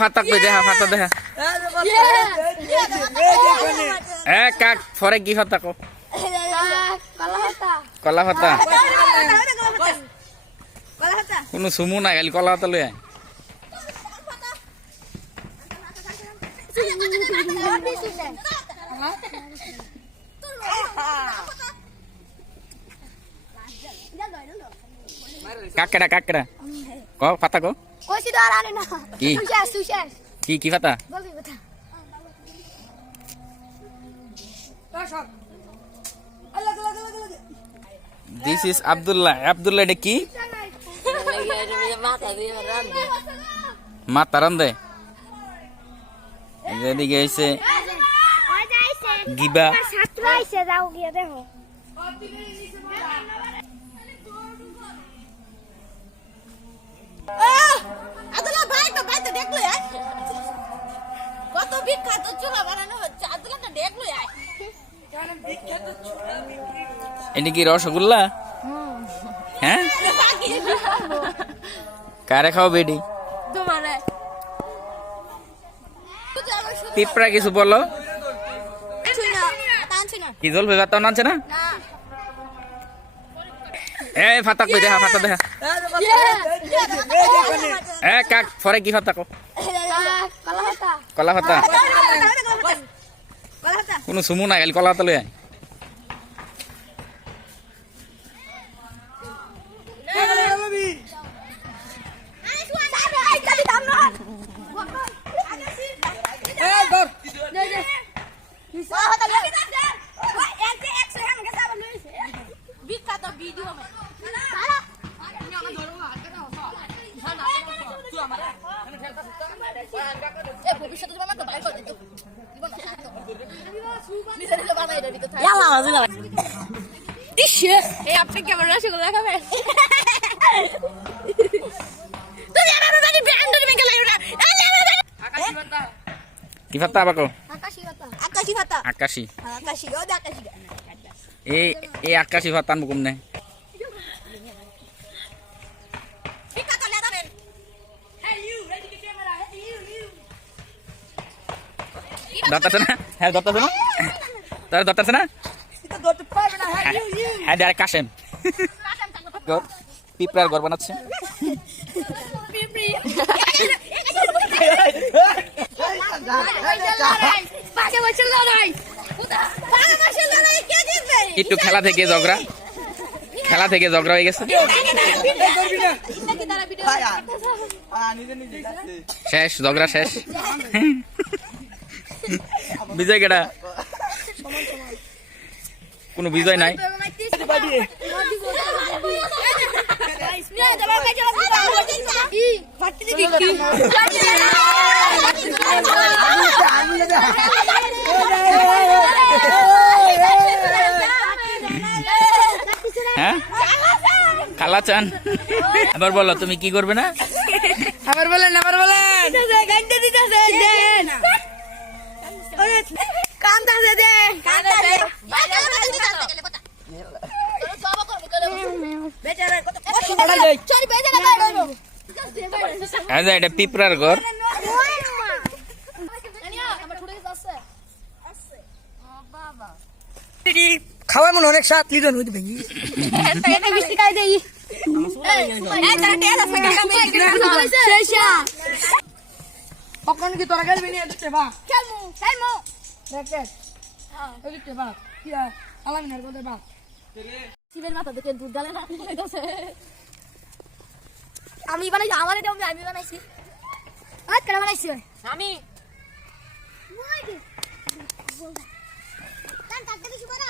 ফাতাক কই দেখা ফাতা দেখা এ কাক ফরে কি ফাতা কো কলা ফাতা কোনো সুমু নাই খালি কলা ফাতা লৈ আয় কাকেরা কাকেরা ক ফাতা কো কইছি তো আর আনে না। কি? কি কি ফাতা বলবি কথা। দিস ইজ আব্দুল্লাহ আব্দুল্লাহ এটা কি? দিয়ে রান্ধে এদিকে হয়েছে গিবা। ছাত্র আইছে যাও গিয়ে দেখো আদুল্লাহ ভাই তো ভাই তো দেখল কত বিখ্যাত চুলা বানানো হচ্ছে আদুল্লাহ তো দেখল এটা কি রসগোল্লা? হ্যাঁ? কারে খাও বেডি তোমারে। পিঁপড়া কিছু বলো। কি জল ভেবা তো আছে না? না। এ ফাটাক দে দেখা ফাতা দেখা এ কাক ফরে কি ফাটাক কো কলা ফাটা কলা ফাটা কোনো সুমু নাই খালি কলা ফাতা লৈ আপনি কেমন রসগোল্লা খাবেন কি ফাতা আবাকো? আকাশি ভাতা। আকাশি। আকাশি। এই এই আকাশি ফাতা আনব কমনে। দত্তাছে না? হ্যাঁ না? তার দত্তাছে না? হ্যাঁ কাশেম। পিঁপড়ার ঘর বানাচ্ছে জিতবে? একটু খেলা থেকে ঝগড়া। খেলা থেকে ঝগড়া হয়ে গেছে। ভিডিও শেষ ঝগড়া শেষ। বিজয় কেডা কোনো বিজয় নাই। হ্যাঁ? খালা চান। আবার বলো তুমি কি করবে না? আবার বলেন আবার বলেন। আচ্ছা এটা পিঁপড়ার ঘর। খাওয়ার মনে অনেক স্বাদ লিটন হইতে ভেঙে কখন কি তোরা খেলবি নিয়ে দিতে বা র্যাকেট এই দিতে বা কি আলামিনার কথা বা শিবের মাথা দেখে দুধ ডালে না আমি বানাইছি আমার এটা আমি বানাইছি। আর কেন বানাইছি? আমি। কান কাটতে দিছি বড়